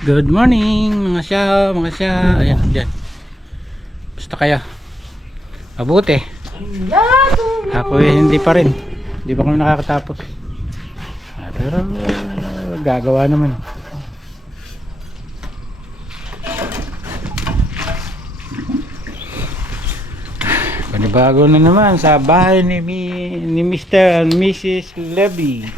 Good morning mga siya. Ayan, dyan. Basta kaya. Mabuti. Ako hindi pa rin. Hindi pa kami nakakatapos. Pero gagawa naman. Panibago na naman sa bahay ni Mr. and Mrs. Levy.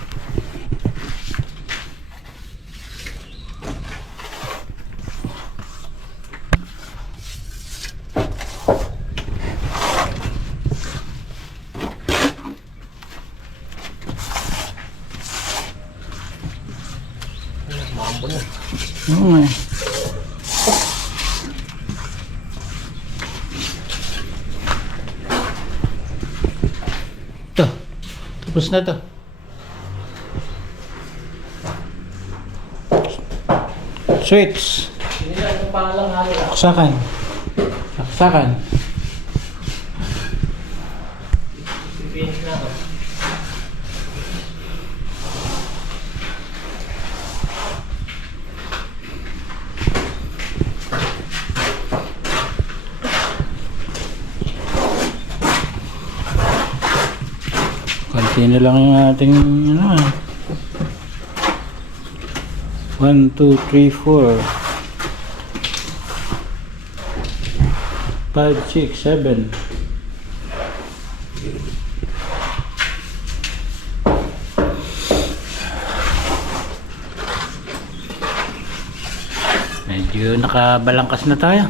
Oo nga. Ito. Tapos na to. Switch. Aksakan. Aksakan. Konti na lang yung ating ano, 1, 2, 3, 4 5, 6, 7. Medyo nakabalangkas na tayo.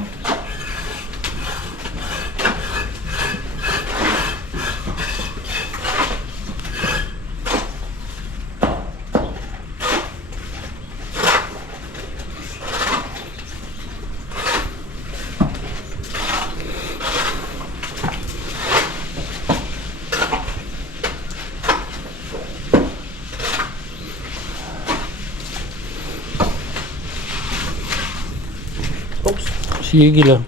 Sige lang.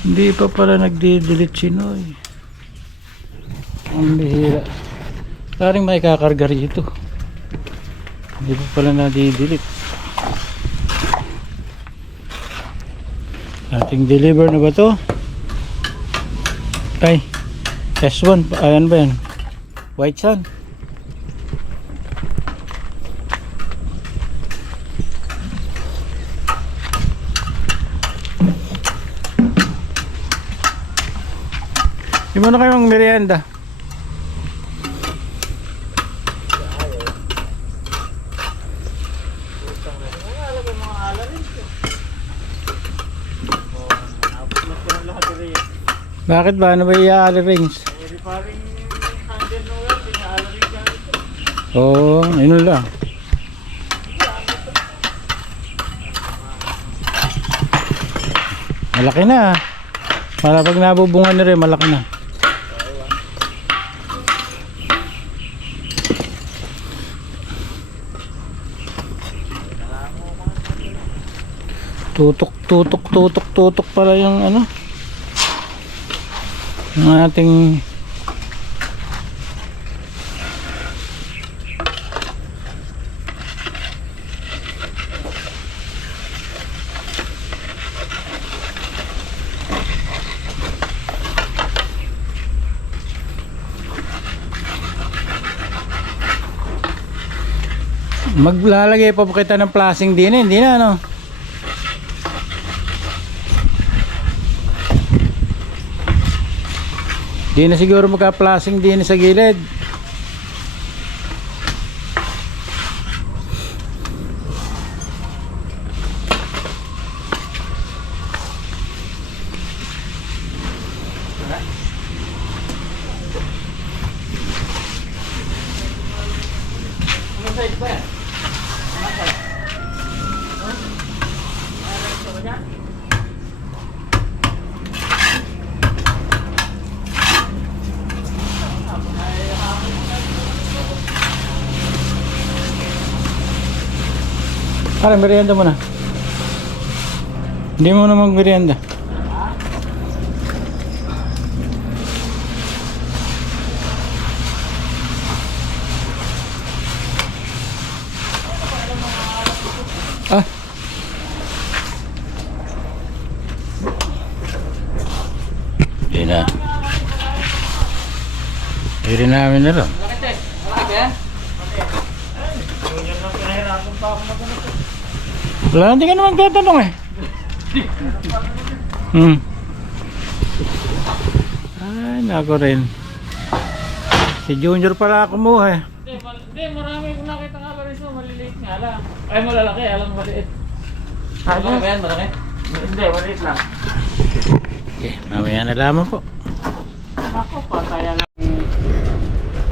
Hindi pa pala nagde-delete si Noy. Ang bihira. Paring may kakarga rito. Hindi pa pala nade-delete. Ating deliver na ba to? Ay, S1, ayan ba yan? White Sun. Di mo na kayong merienda. Bakit ba? Ano ba i-arrange? Oo, yun lang. Malaki na. Para pag nabubungan na rin, malaki na. Tutok pala yung ano. Yung ating maglalagay pa po kita ng plasing din eh, hindi na ano. Di na siguro magka-plasing din sa gilid. Para, merienda mo na. Hindi mo na mag-merienda. Ah. Hindi na. Hindi namin na lang. Wala, hindi ka naman tatanong eh. Ay, nako rin. Si Junior pala kumuha eh. Hindi, marami kong nakita nga pa rin so, maliliit nga lang. Ay, malalaki, alam mo maliit. Malaki ba yan, malaki? Hindi, maliit lang. Okay, mamaya na lamang po. Ako, pataya lang.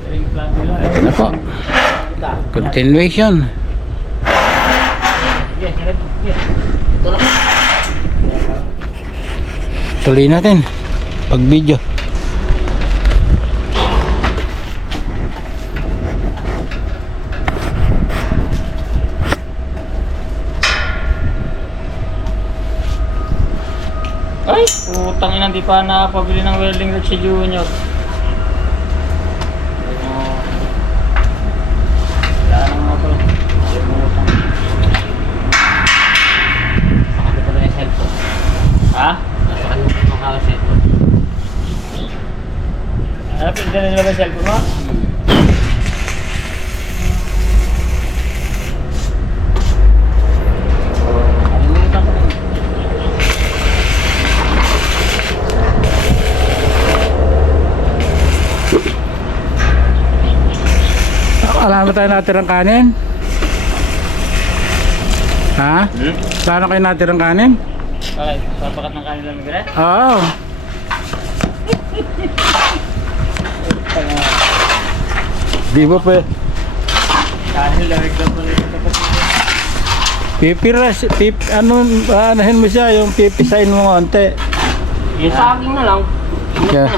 Ring plan nila. Ito na po. Continuation. Ito lang. Tuloy natin. Pag video. Ay, putang ina, di pa nakapabili ng welding rod si Junior. Wala nang mga to. Putang. Nakakita ko na yung cellphone. Ha? Nakakita ko na yung cellphone. Ano, pinagdala nila ba yung cellphone mo? Alimutan ko na. Alam mo tayo natirang kanin? Ha? Saan kayo natirang kanin? Okay, papakat ng kanin lang nagre? Oo. Di ba pa? Kanin lang lang pala yung tapat nila. Pipiras, anahin mo siya, yung pipisain mo konti. Yung sa akin na lang. Yeah.